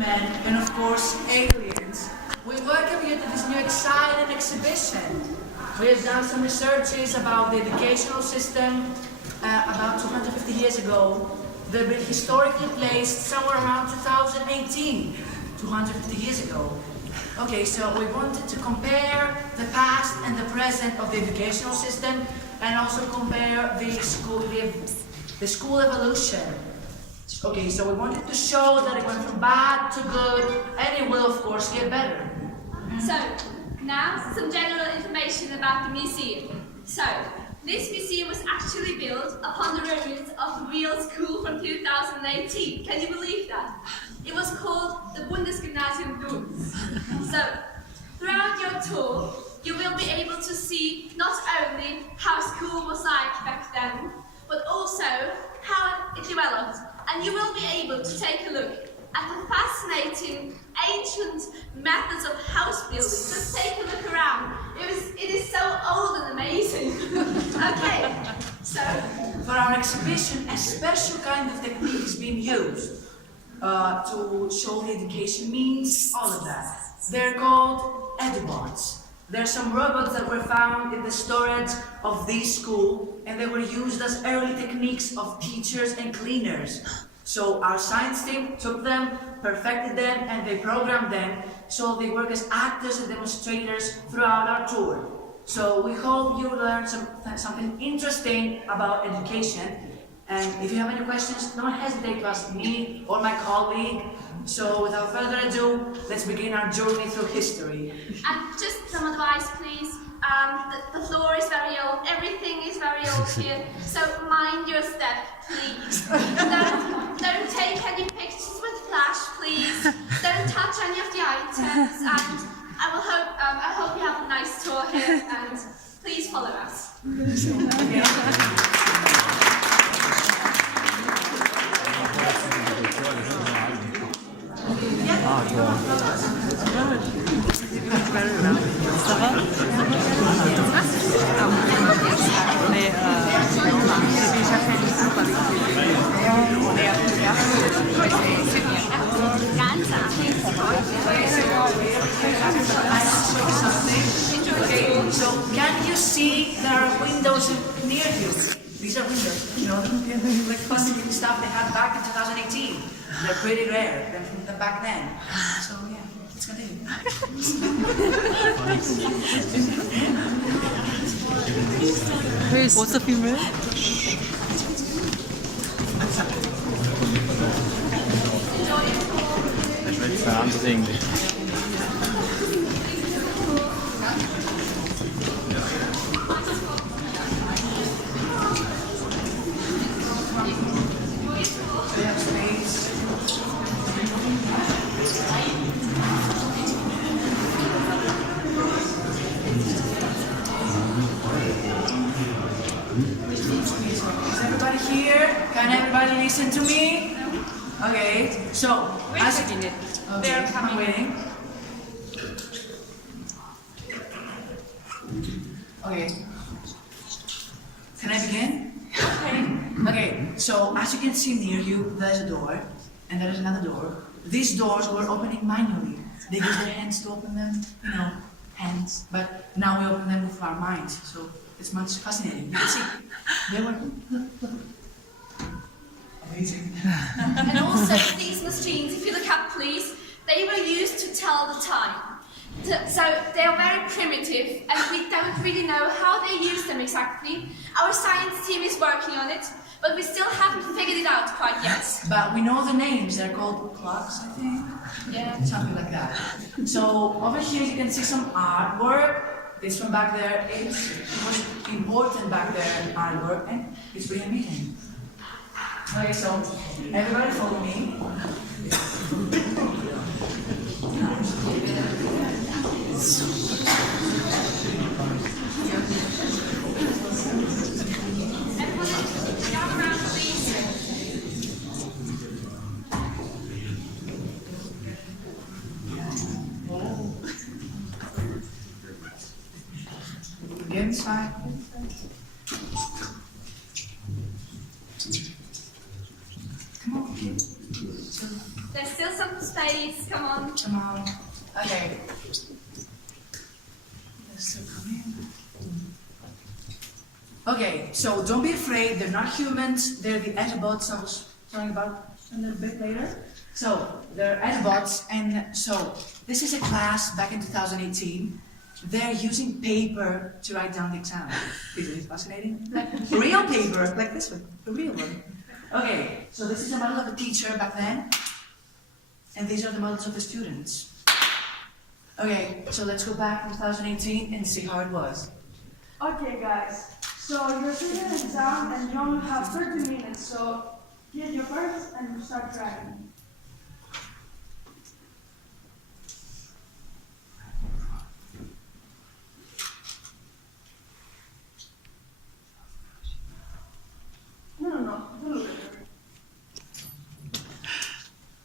men, and of course aliens, we welcome you to this new exciting exhibition. We have done some researches about the educational system about 250 years ago. They've been historically placed somewhere around 2018, 250 years ago. Okay, so we wanted to compare the past and the present of the educational system and also compare the school evolution. Okay, so we wanted to show that it went from bad to good, and it will, of course, get better. So, now some general information about the museum. So, this museum was actually built upon the ruins of the real school from 2018. Can you believe that? It was called the Bundesgymnasium Bludenz. So, throughout your tour, you will be able to see not only how school was like back then, but also how it developed. And you will be able to take a look at the fascinating ancient methods of house building. Just take a look around. It is so old and amazing. Okay, so for our exhibition, a special kind of technique is being used to show the education means all of that. They're called edubots. There are some robots that were found in the storage of this school, and they were used as early techniques of teachers and cleaners. So our science team took them, perfected them, and they programmed them so they work as actors and demonstrators throughout our tour. So we hope you learn something interesting about education. And if you have any questions, don't hesitate to ask me or my colleague. So without further ado, let's begin our journey through history. And just some advice, please. The floor is very old, everything is very old here, so mind your step, please. Don't take any pictures with flash, please. Don't touch any of the items, and I hope you have a nice tour here, and please follow us. So, can you see there are windows near you? These are windows, you know, like plastic stuff they had back in 2018. They're pretty rare than back then. So, yeah, let's continue. What's the female? Anderes Englisch. Is everybody here? Can everybody listen to me? Okay, so they're coming. Waiting. Okay. Can I begin? Okay, so as you can see near you, there's a door, and there's another door. These doors were opening manually. They use their hands to open them, you know, hands. But now we open them with our minds, so it's much fascinating. You can see, they were amazing. And also these machines, if you look up please, they were used to tell the time. So they are very primitive and we don't really know how they use them exactly. Our science team is working on it, but we still haven't figured it out quite yet. But we know the names. They're called clocks, I think. Yeah. Something like that. So over here you can see some artwork. It's from back there. It was important back there in artwork, and it's pretty amazing. Okay, so everybody follow me. Inside. There's still some space Okay, so don't be afraid, they're not humans, they're the Autobots I was talking about a little bit later. So, they're Autobots, and so, this is a class back in 2018. They're using paper to write down the exam. Isn't it fascinating? Like real paper, like this one, the real one. Okay, so this is a model of a teacher back then, and these are the models of the students. Okay, so let's go back to 2018 and see how it was. Okay, guys. So you're taking an exam and you only have 30 minutes. So get your first and you start writing. No. Don't look at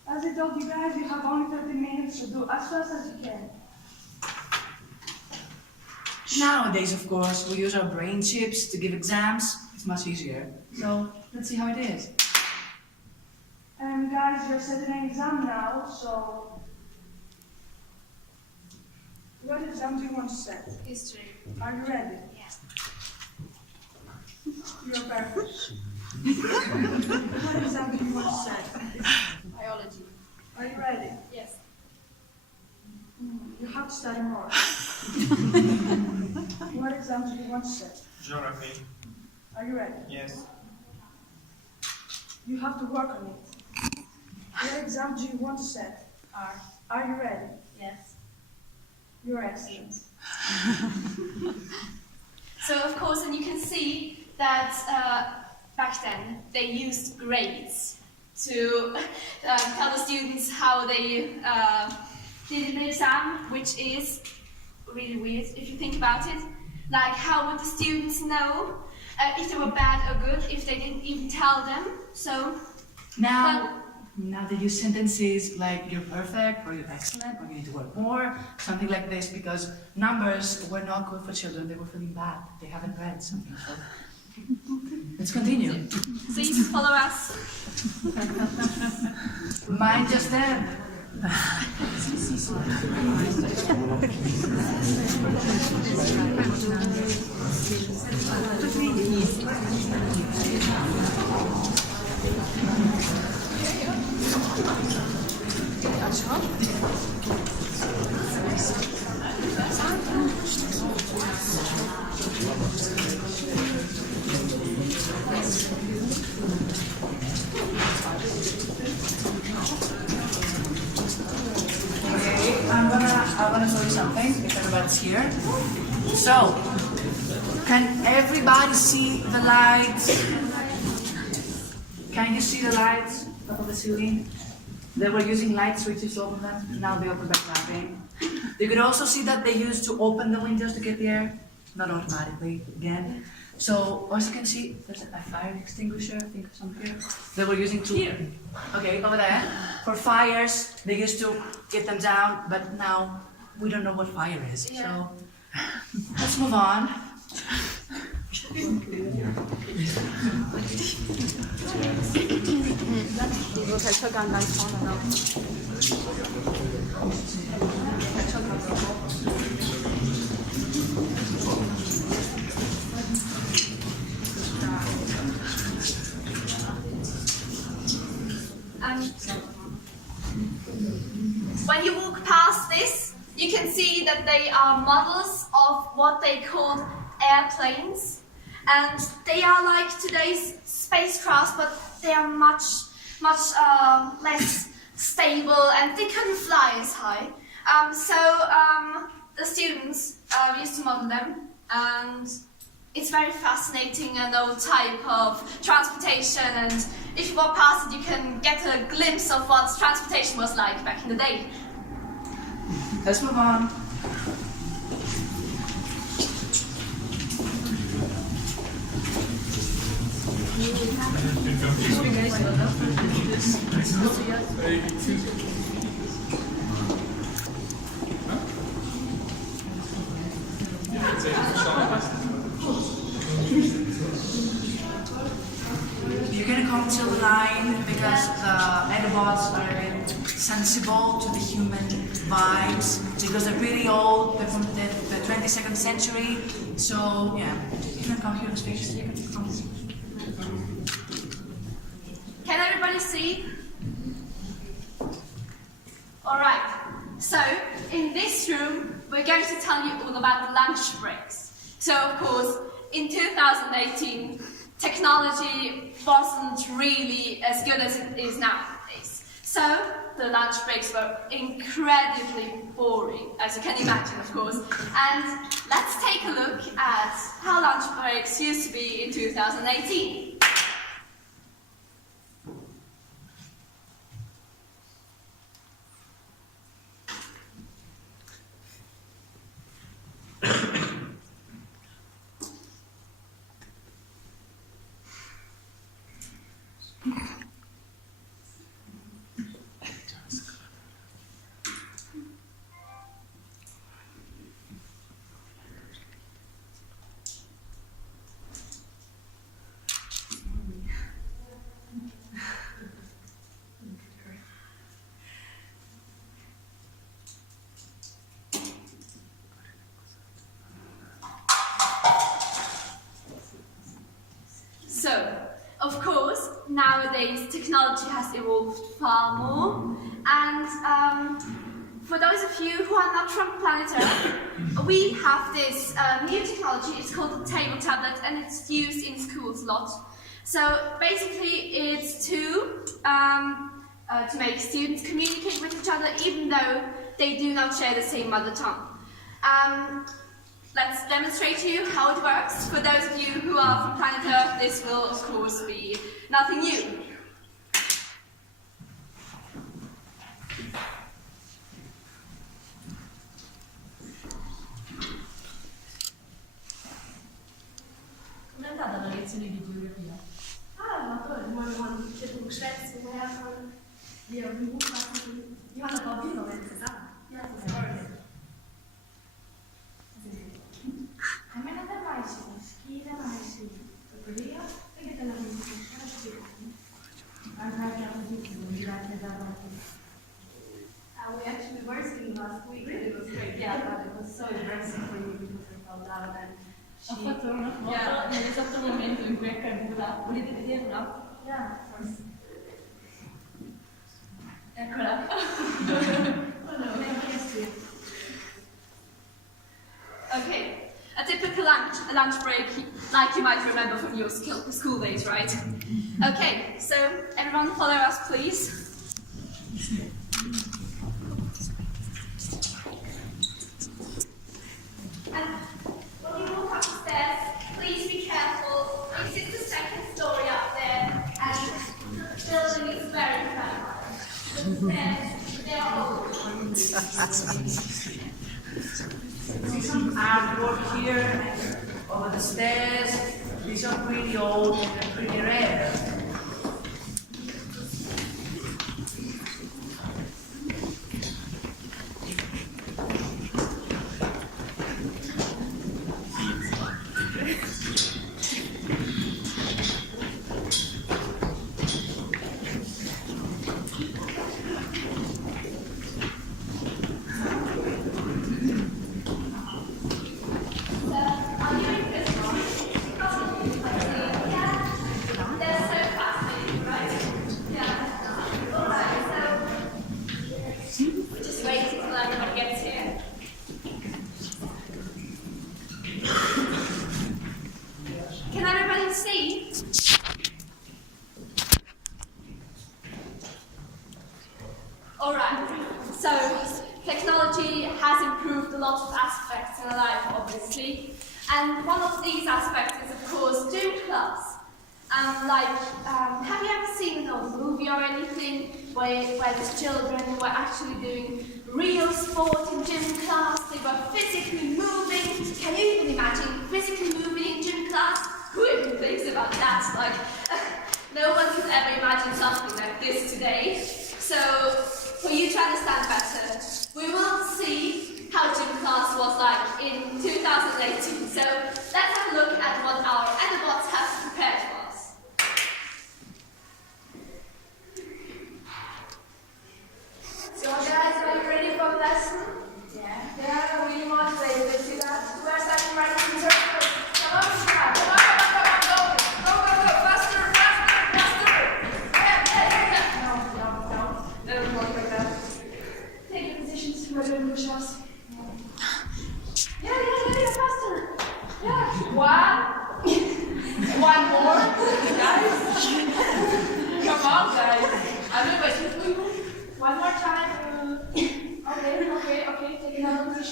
her. As I told you guys, you have only 30 minutes to do as fast as you can. Nowadays, of course, we use our brain chips to give exams. It's much easier. So, let's see how it is. And guys, you're setting an exam now, so what exam do you want to set? History. Are you ready? Yes. You're perfect. What exam do you want to set? Biology. Are you ready? Yes. You have to study more. What exam do you want to set? Geography. Are you ready? Yes. You have to work on it. What exam do you want to set? R. Are you ready? Yes. You're excellent. So of course, and you can see that back then they used grades to tell the students how they did the exam, which is really weird if you think about it. Like, how would the students know if they were bad or good if they didn't even tell them? So Now they use sentences like you're perfect, or you're excellent, or you need to work more, something like this, because numbers were not good for children, they were feeling bad, they haven't read something. So let's continue. please follow us. Mine just then. I want to tell you something, if everybody's here. So, can everybody see the lights? Can you see the lights up on the ceiling? They were using light switches to open them, now they open by clapping. You could also see that they used to open the windows to get the air, not automatically, again. So, as you can see, there's a fire extinguisher, I think, somewhere here. They were using to... Here. Okay, over there. For fires, they used to get them down, but now we don't know what fire is. Yeah. So, let's move on. When you walk past this, you can see that they are models of what they call airplanes, and they are like today's spacecrafts, but they are much less stable, and they couldn't fly as high. The students used to model them, and it's very fascinating, an old type of transportation, and if you walk past it, you can get a glimpse of what transportation was like back in the day. Let's move on. You're gonna come to the line because the Autobots are a bit sensible to the human vibes because they're pretty old, they're from the 22nd century. So yeah, dan kan je dus weer Can everybody see? Alright, so in this room we're going to tell you all about the lunch breaks. So of course, in 2018, technology wasn't really as good as it is nowadays. So the lunch breaks were incredibly boring, as you can imagine, of course. And let's take a look at how lunch breaks used to be in 2018. So, of course, nowadays technology has evolved far more, and for those of you who are not from planet Earth, we have this new technology. It's called the table tablet, and it's used in schools a lot. So basically, it's to make students communicate with each other, even though they do not share the same mother tongue. Let's demonstrate to you how it works. For those of you who are from planet Earth, this will of course be nothing new. Com'è andata la lezione di geografia? Ah, ma toll, man hätte geschwätzt, woher von wir beobachten. Johanna war viel noch interessant. Ja, das ist toll. A me non è mai schifo, mai schifo. Perché io, perché te la vedo schifo. Anche a così, non direi da We actually were singing last week, and it was great. Yeah, but it was so embarrassing for you because I fell down and Ho fatto una foto nell'esatto momento in cui è caduta. Volete vederla? yeah, of course. Eccola. Okay, a typical lunch break, like you might remember from your school days, right? Okay, so everyone follow us, please. And when you walk up the stairs, please be careful. This is the second story up there, and the building is very fragile. The stairs, they are old. See some artwork here and over the stairs. These are pretty old and pretty rare. Can everybody see? Alright, so technology has improved a lot of aspects in our life, obviously. And one of these aspects is, of course, gym class. Have you ever seen an old movie or anything where the children were actually doing real sport in gym class? They were physically moving. Can you even imagine physically moving in gym class? Who even thinks about that? No one could ever imagine something like this today. So, for you to understand better, we will see how gym class was like in 2018. So, let's have a look at what our Enderbots have prepared for us. So guys, are you ready for the lesson? Yeah. Yeah, we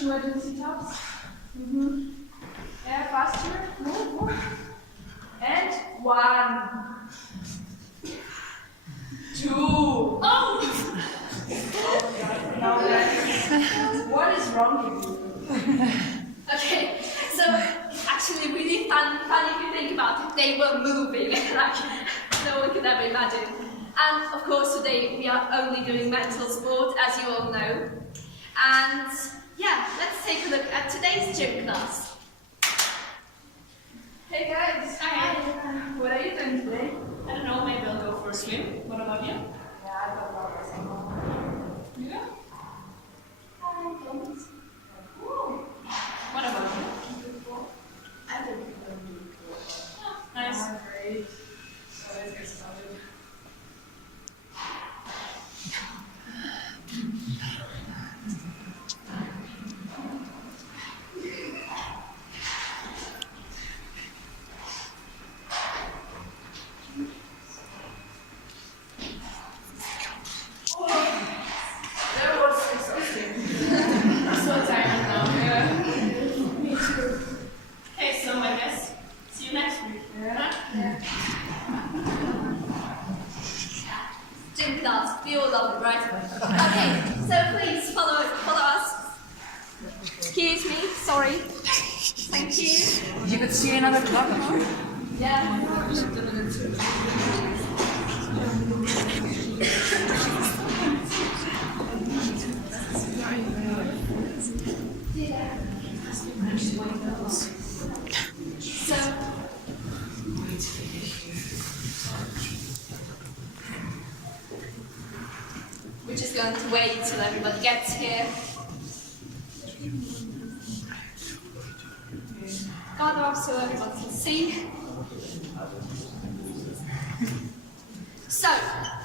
emergency taps. Yeah, faster. More. And 1, 2. Oh! Now guys, what is wrong with you? Okay, so it's actually really funny if you think about it. They were moving, like no one could ever imagine. And of course today we are only doing mental sport, as you all know. And yeah, let's take a look at today's gym class. Hey guys. Hi. What are you doing today? I don't know, maybe I'll go for a swim. What about you? Yeah, I got about myself. Yeah. I don't. What about you? I don't. Oh, nice. Great. So let's get started. That was exhausting. I'm so tired now. Yeah. Me too. Okay, so I guess see you next week. Yeah. Gym class, we all love it, right? Okay, so please follow us. Excuse me, sorry. Thank you. You could see another clock. Yeah. So, we're just going to wait till everybody gets here. Gather up so everyone can see. So,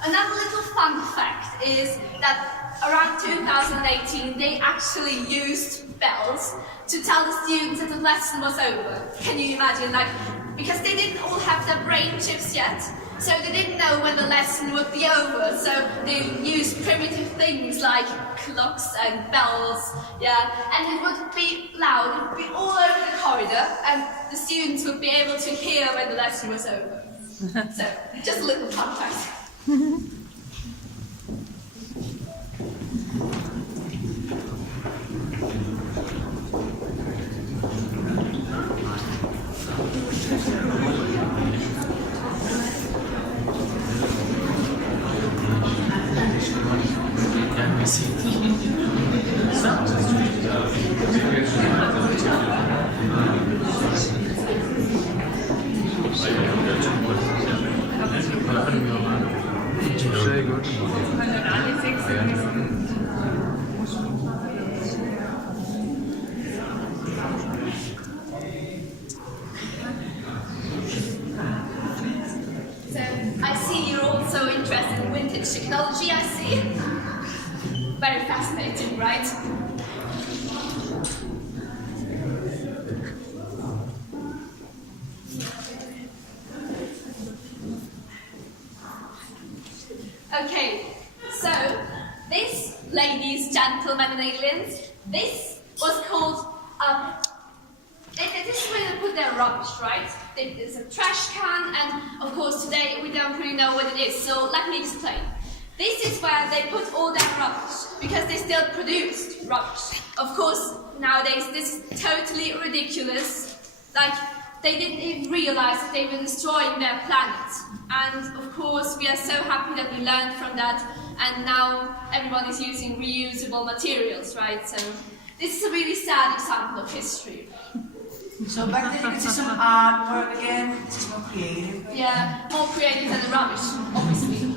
another little fun fact is that around 2018 they actually used bells to tell the students that the lesson was over. Can you imagine? Like, because they didn't all have their brain chips yet, so they didn't know when the lesson would be over, so they used primitive things like clocks and bells, yeah, and it would be loud, it would be all over the corridor, and the students would be able to hear when the lesson was over. So, just a little fun fact. So, I see you're also interested in vintage technology, I see. Very fascinating, right? Okay, so this, ladies, gentlemen, and aliens, this was called this is where they put their rubbish, right? There's a trash can, and of course today we don't really know what it is, so let me explain. This is where they put all their rubbish, because they still produced rubbish. Of course, nowadays this is totally ridiculous. Like, they didn't even realize that they were destroying their planet. And of course, we are so happy that we learned from that, and now everyone is using reusable materials, right? So this is a really sad example of history. So back then you could see some artwork again. This is more creative. Yeah, more creative than the rubbish, obviously.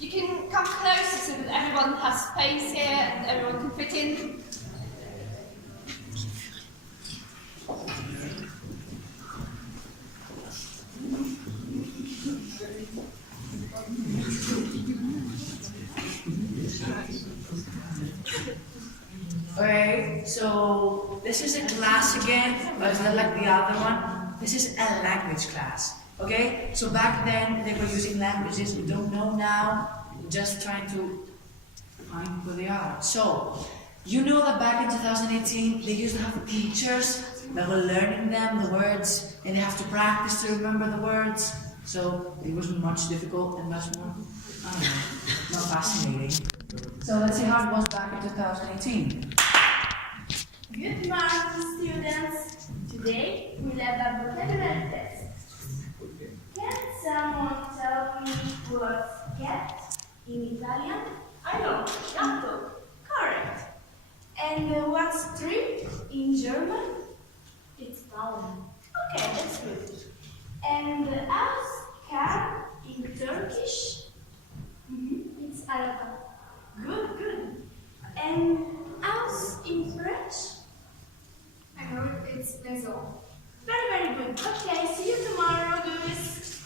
You can come closer so that everyone has space here and everyone can fit in. Okay, so this is a class again, but it's not like the other one. This is a language class. Okay, so back then they were using languages we don't know now. We're just trying to find who they are. So, you know that back in 2018 they used to have teachers that were learning them the words, and they have to practice to remember the words. So it was much difficult and much more, I don't know, more fascinating. So let's see how it was back in 2018. Good morning, students. Today we'll have a vocabulary test. Can someone tell me what's cat in Italian? I know, gatto. Correct. And what's tree in German? It's Baum. Okay, that's good. And house car in Turkish? It's araba. Good, good. And house in French? I know it's maison. Very, very good. Okay, see you tomorrow, guys.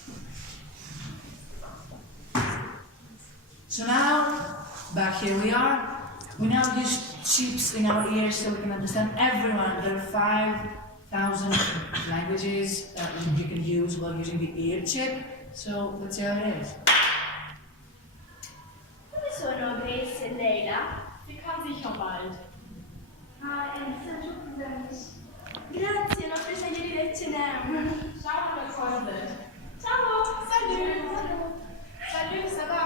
So now, back here we are. We now use chips in our ears so we can understand everyone. There are 5,000 languages that you can use while using the ear chip. So let's see how it is. Dove sono Grace e Leila? Sie kann sicher bald. Grazie, l'ho presa ieri del cinema. Ciao, meine Freunde. Ciao! Salut! Salut, ça va?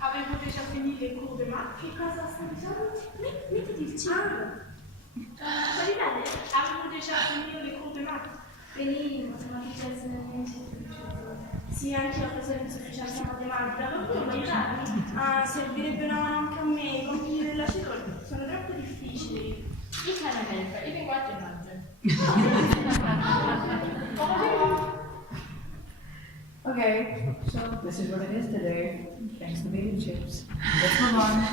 Avez-vous déjà fini les cours de maths? Che cosa stai dicendo? Mettiti il cibo. Puoi bene? Avez-vous déjà fini les cours de maths? Benissimo, matematica insufficiente. Sì, anche io ho preso l'insufficienza matematica. Non puoi aiutarmi? Servirebbe una mano anche a me. I compiti della CITOL sono troppo difficili. Ich kann dir helfen. Ich bin gut in Mathe. Okay, so this is what it is today. Thanks to the chips. Let's move on.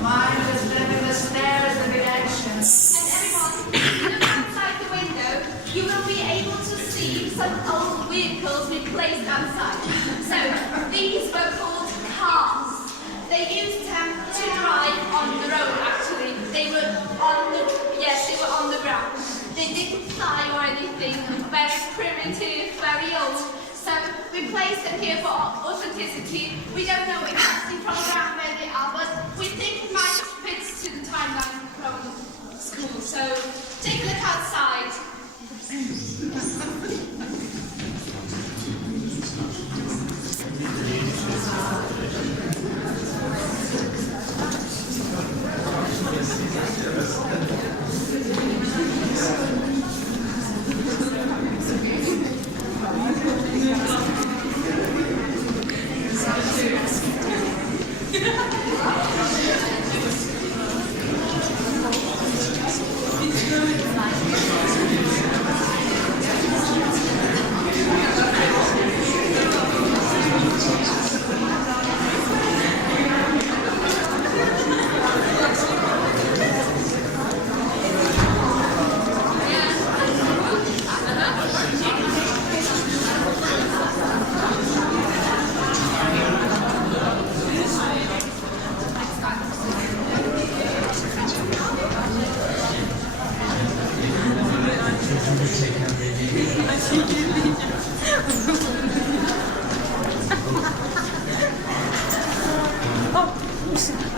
Mind is living the stairs and the actions. And everyone, if you look outside the window, you will be able to see some old vehicles we placed outside. So, these were called cars. They used them to drive on the road, actually. They were on the ground. They didn't fly or anything, very primitive, very old. So we placed them here for authenticity. We don't know exactly from around where they are, but we think it might fit to the timeline from school. So take a look outside.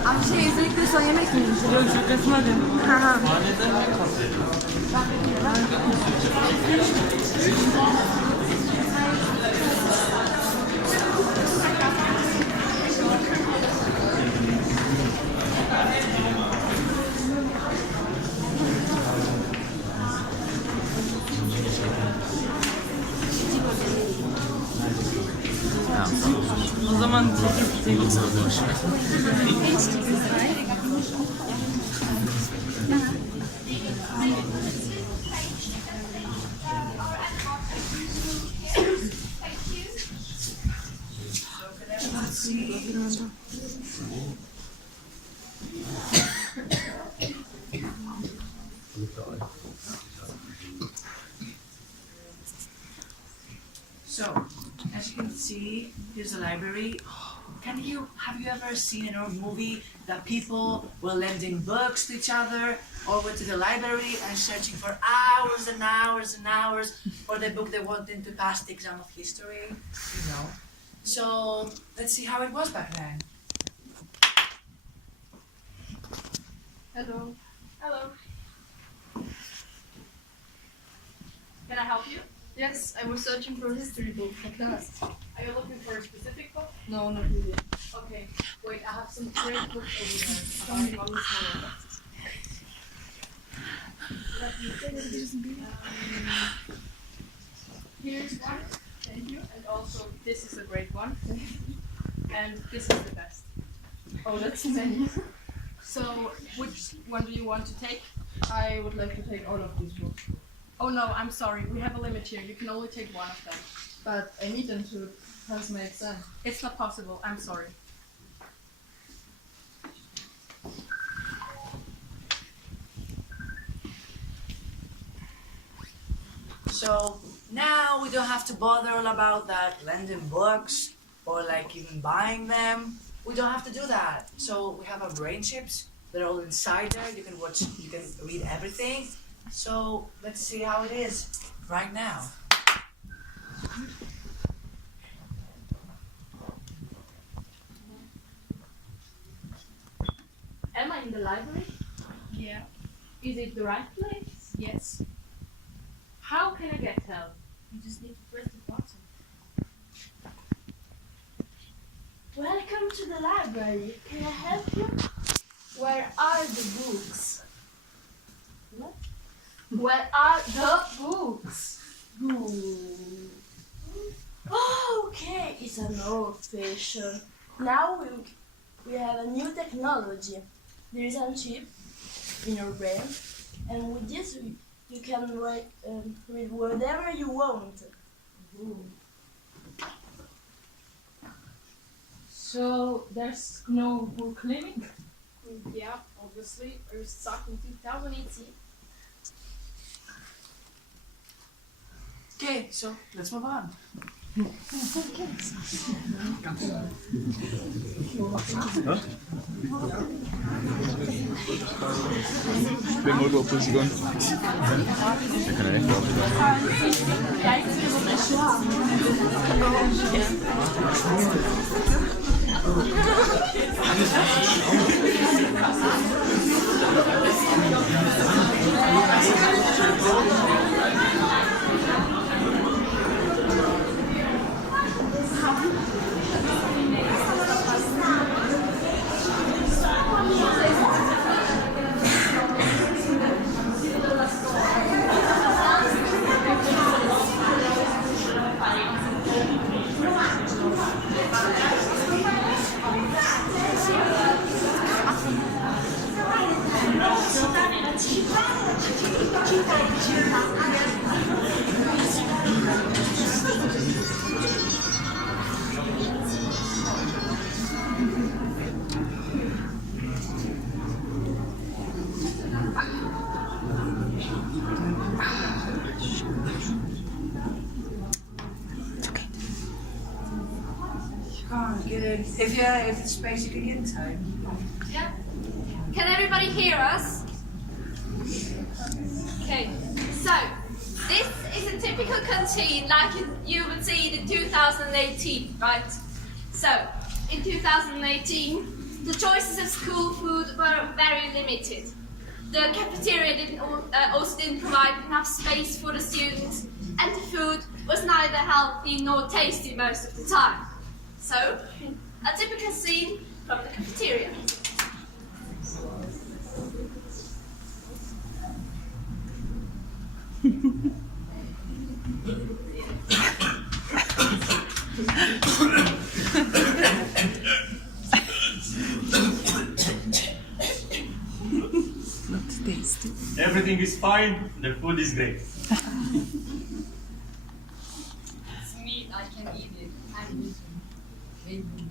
Abi özellikle son yemek mi? Yok şakasmadım. O zaman çekip So, as you can see, here's the library. Have you ever seen in a movie that people were lending books to each other or went to the library and searching for hours and hours and hours for the book they wanted to pass the exam of history? You know. So, let's see how it was back then. Hello. Hello. Can I help you? Yes, I was searching for a history book for class. Are you looking for a specific book? No, not really. Okay. Wait, I have some great books over there. On this one. Here's one. Thank you. And also, this is a great one. And this is the best. Oh, that's many. So, which one do you want to take? I would like to take all of these books. Oh no, I'm sorry. We have a limit here. You can only take one of them. But I need them to pass my exam. It's not possible. I'm sorry. So now we don't have to bother all about that, lending books or like even buying them. We don't have to do that. So we have our brain chips. They're all inside there. You can watch, you can read everything. So let's see how it is right now. Am I in the library? Yeah. Is it the right place? Yes. How can I get help? You just need to press the button. Welcome to the library. Can I help you? Where are the books? What? Where are the books? Oh, okay, it's an old fashion. Now we have a new technology. There is a chip in your brain, and with this you can read whatever you want. So there's no book limit? Yeah, obviously, we're stuck in 2018. Okay, so let's move on. Ben moet op een seconde. Ik kan er echt wel. Can't get it. If it's space, you can get inside. Yeah. Can everybody hear us? Okay. So, this is a typical canteen like you would see in 2018, right? So, in 2018, the choices of school food were very limited. The cafeteria also didn't provide enough space for the students, and the food was neither healthy nor tasty most of the time. So, a typical scene from the cafeteria. Not this. everything is fine. The food is great. It's meat, I can eat it. I'm eating.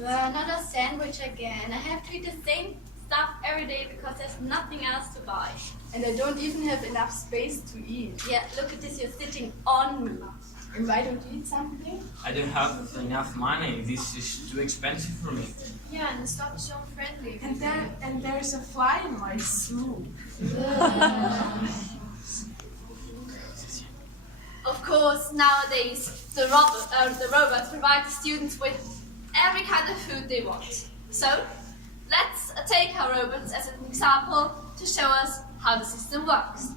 Another sandwich again. I have to eat the same stuff every day because there's nothing else to buy. And I don't even have enough space to eat. Yeah, look at this, you're sitting on me. And why don't you eat something? I don't have enough money. This is too expensive for me. Yeah, and the stuff is so unfriendly. And there's a fly in my soup. Of course, nowadays the robots provide the students with every kind of food they want. So, let's take our robots as an example to show us how the system works.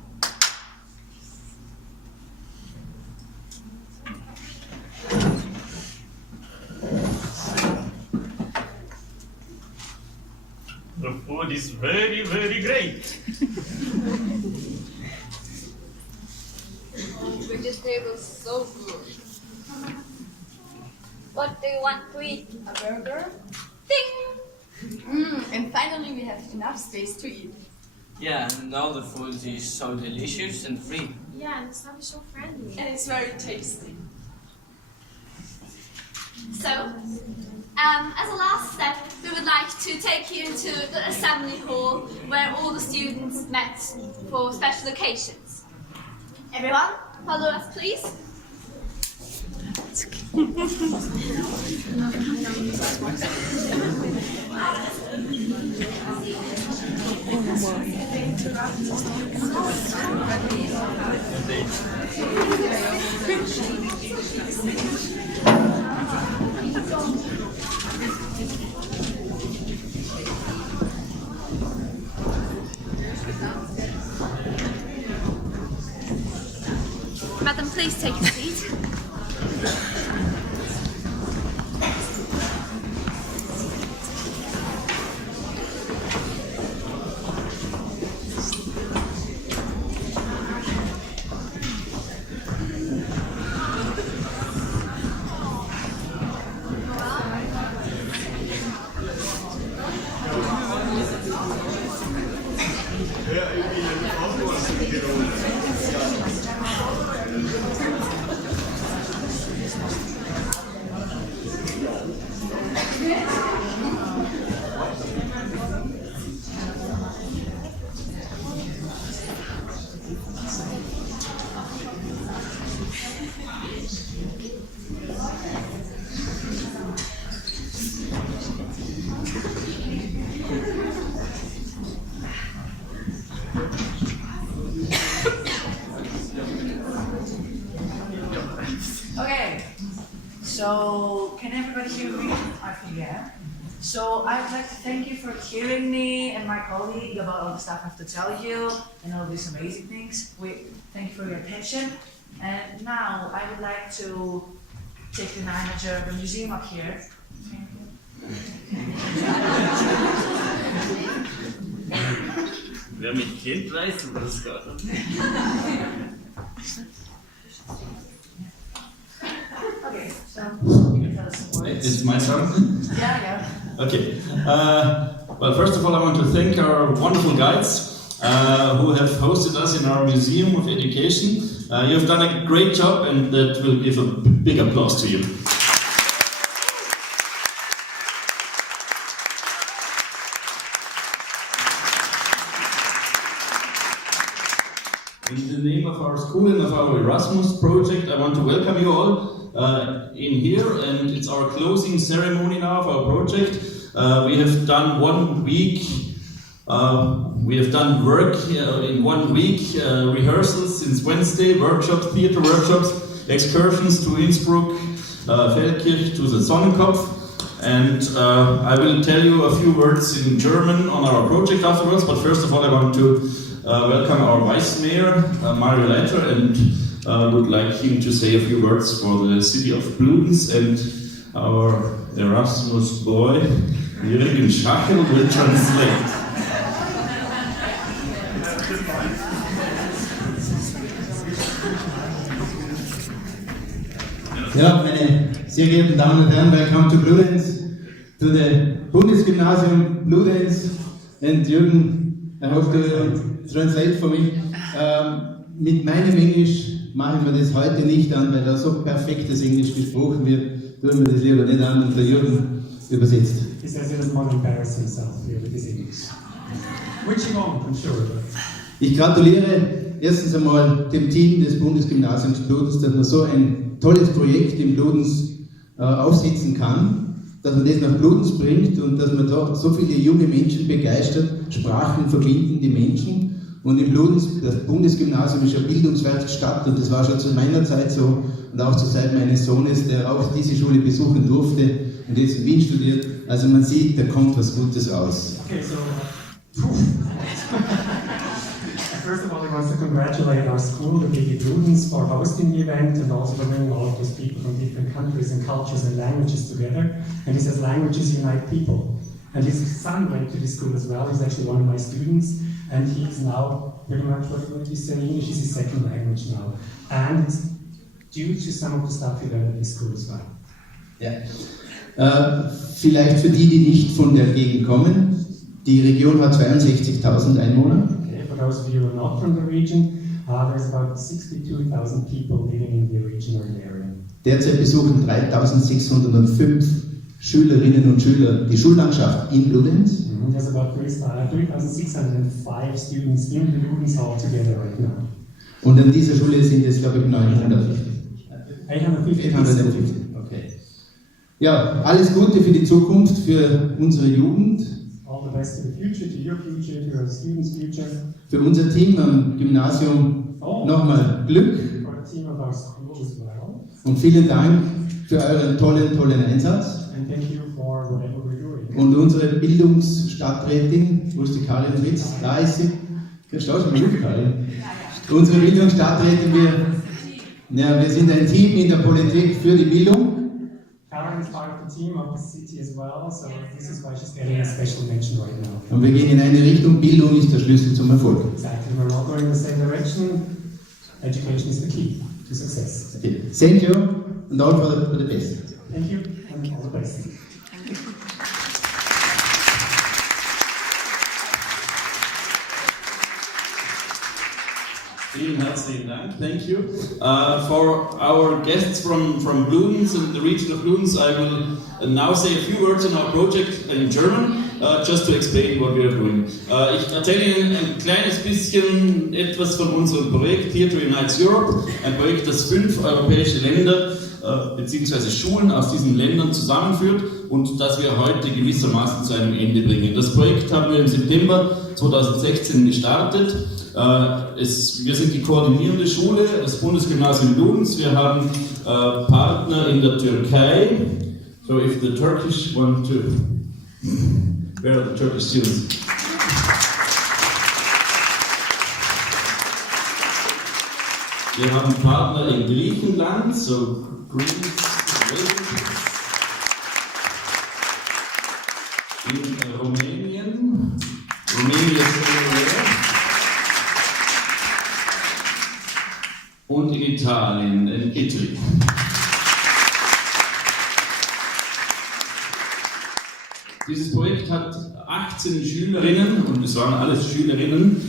The food is very, very great. Vegetables so good. What do you want to eat? A burger? Ding! And finally we have enough space to eat. Yeah, and all the food is so delicious and free. Yeah, and the stuff is so friendly. And it's very tasty. So, as a last step, we would like to take you into the assembly hall where all the students met for special occasions. Everyone, follow us please. Madam, please take a seat. Okay, so can everybody hear me? I think yeah. So I'd like to thank you for hearing me and my colleague about all the stuff I have to tell you and all these amazing things. Thank you for your attention. And now I would like to take the manager of the museum up here. Wer mich kennt, weiß, was es gehört. Okay, so you can tell us some words. It's my turn? Yeah. Okay. Well, first of all, I want to thank our wonderful guides who have hosted us in our Museum of Education. You have done a great job, and that will give a big applause to you. In the name of our school and of our Erasmus project, I want to welcome you all in here, and it's our closing ceremony now of our project. We have done 1 week, we have done work in 1 week, rehearsals since Wednesday, workshops, theater workshops, excursions to Innsbruck, Feldkirch, to the Sonnenkopf, and I will tell you a few words in German on our project afterwards, but first of all I want to welcome our Vice Mayor, Mario Leiter, and would like him to say a few words for the city of Bludenz, and our Erasmus boy, Jürgen Schachel, will translate. Ja, meine sehr geehrten Damen und Herren, welcome to Bludenz, to the Bundesgymnasium Bludenz, and Jürgen I hope to translate for me. Mit meinem Englisch mache ich mir das heute nicht an, weil da so perfektes Englisch gesprochen wird, tun wir das lieber nicht an und der Jürgen übersetzt. He says he doesn't want to embarrass himself here with his English. Which he won't, I'm sure. But... Ich gratuliere erstens einmal dem Team des Bundesgymnasiums Bludenz, dass man so ein tolles Projekt in Bludenz aufsetzen kann, dass man das nach Bludenz bringt und dass man da so viele junge Menschen begeistert. Sprachen verbinden die Menschen. Und in Bludenz, das Bundesgymnasium ist eine Bildungswerkstatt und das war schon zu meiner Zeit so und auch zur Zeit meines Sohnes, der auch diese Schule besuchen durfte und jetzt in Wien studiert. Also man sieht, da kommt was Gutes raus. Okay, so first of all, he wants to congratulate our school, the BG Bludenz, for hosting the event and also for bringing all of those people from different countries and cultures and languages together. And he says languages unite people. And his son went to this school as well. He's actually one of my students. And he's now pretty much what you say, English is his second language now. And it's due to some of the stuff he learned at his school as well. Ja. Vielleicht für die nicht von der Gegend kommen. Die Region hat 62.000 Einwohner. Okay, for those of you who are not from the region, there's about 62,000 people living in the region or the area. Derzeit besuchen 3.605 Schülerinnen und Schüler die Schullandschaft in Bludenz. There's about 3,605 students in Bludenz all together right now. Und an dieser Schule sind es, glaube ich, 950. 850. Okay. Ja, alles Gute für die Zukunft, für unsere Jugend. All the best to the future, to your future, to your students' future. Für unser Team am Gymnasium nochmal Glück. For the team of our school as well. Und vielen Dank für euren tollen Einsatz. And thank you for whatever we're doing. Und unsere Bildungsstadträtin, wo ist die Karin Fritz? Da ist sie. Schau schon mal gut, Karin. Unsere Bildungsstadträtin, wir sind ein Team in der Politik für die Bildung. Karin is part of the team of the city as well, so this is why she's getting a special mention right now. Und wir gehen in eine Richtung, Bildung ist der Schlüssel zum Erfolg. Exactly, we're all going in the same direction. Education is the key to success. Okay. Thank you and all for the best. Thank you and all the best. Vielen herzlichen Dank. Thank you. For our guests from Bludenz and the region of Bludenz, I will now say a few words on our project in German, just to explain what we are doing. Ich erzähle Ihnen ein kleines bisschen etwas von unserem Projekt Theatre Unites Europe, ein Projekt, das 5 europäische Länder bzw. Schulen aus diesen Ländern zusammenführt und das wir heute gewissermaßen zu einem Ende bringen. Das Projekt haben wir im September 2016 gestartet. Wir sind die koordinierende Schule, das Bundesgymnasium Bludenz. Wir haben Partner in der Türkei. So if the Turkish want to... Where are the Turkish students? Wir haben Partner in Griechenland, so Greece, in Rumänien, und in Italien, in Italy. Dieses Projekt hat 18 Schülerinnen, und es waren alles Schülerinnen,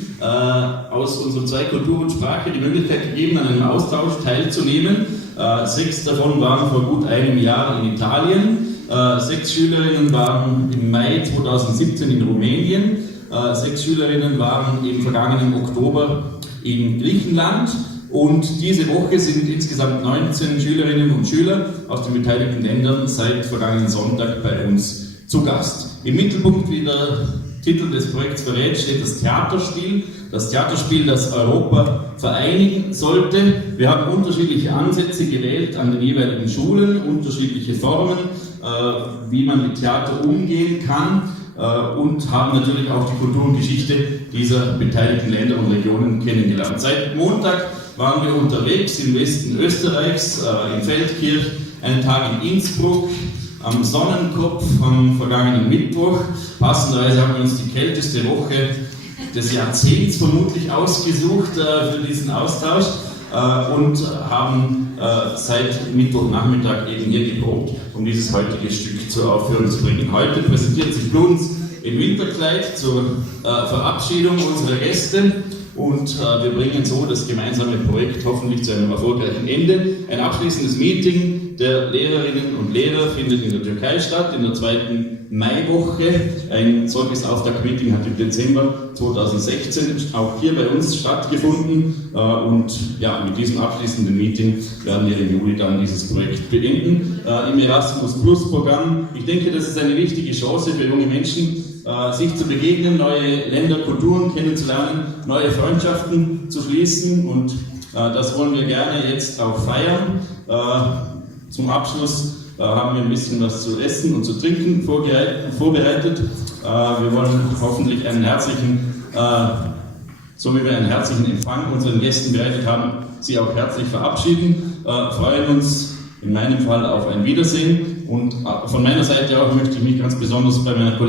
aus unseren 2 Kultur und Sprache die Möglichkeit gegeben, an einem Austausch teilzunehmen. 6 davon waren vor gut einem Jahr in Italien, 6 Schülerinnen waren im Mai 2017 in Rumänien, 6 Schülerinnen waren im vergangenen Oktober in Griechenland. Und diese Woche sind insgesamt 19 Schülerinnen und Schüler aus den beteiligten Ländern seit vergangenen Sonntag bei uns zu Gast. Im Mittelpunkt, wie der Titel des Projekts verrät, steht das Theaterspiel. Das Theaterspiel, das Europa vereinigen sollte. Wir haben unterschiedliche Ansätze gewählt an den jeweiligen Schulen, unterschiedliche Formen, wie man mit Theater umgehen kann. Und haben natürlich auch die Kultur und Geschichte dieser beteiligten Länder und Regionen kennengelernt. Seit Montag waren wir unterwegs im Westen Österreichs, in Feldkirch, einen Tag in Innsbruck, am Sonnenkopf am vergangenen Mittwoch. Passenderweise haben wir uns die kälteste Woche des Jahrzehnts vermutlich ausgesucht für diesen Austausch und haben seit Mittwochnachmittag eben hier geprobt, um dieses heutige Stück zur Aufführung zu bringen. Heute präsentiert sich Bludenz in Winterkleid zur Verabschiedung unserer Gäste und wir bringen so das gemeinsame Projekt hoffentlich zu einem erfolgreichen Ende. Ein abschließendes Meeting der Lehrerinnen und Lehrer findet in der Türkei statt, in der 2. Maiwoche. Ein solches Auftaktmeeting hat im Dezember 2016 auch hier bei uns stattgefunden und ja, mit diesem abschließenden Meeting werden wir im Juli dann dieses Projekt beenden. Im Erasmus Plus Programm, ich denke, das ist eine wichtige Chance für junge Menschen, sich zu begegnen, neue Länder, Kulturen kennenzulernen, neue Freundschaften zu schließen und das wollen wir gerne jetzt auch feiern. Zum Abschluss haben wir ein bisschen was zu essen und zu trinken vorbereitet. Wir wollen hoffentlich einen herzlichen, so wie wir einen herzlichen Empfang unseren Gästen bereitet haben, sie auch herzlich verabschieden. Freuen uns in meinem Fall auf ein Wiedersehen und von meiner Seite auch möchte ich mich ganz besonders bei meiner Kollegin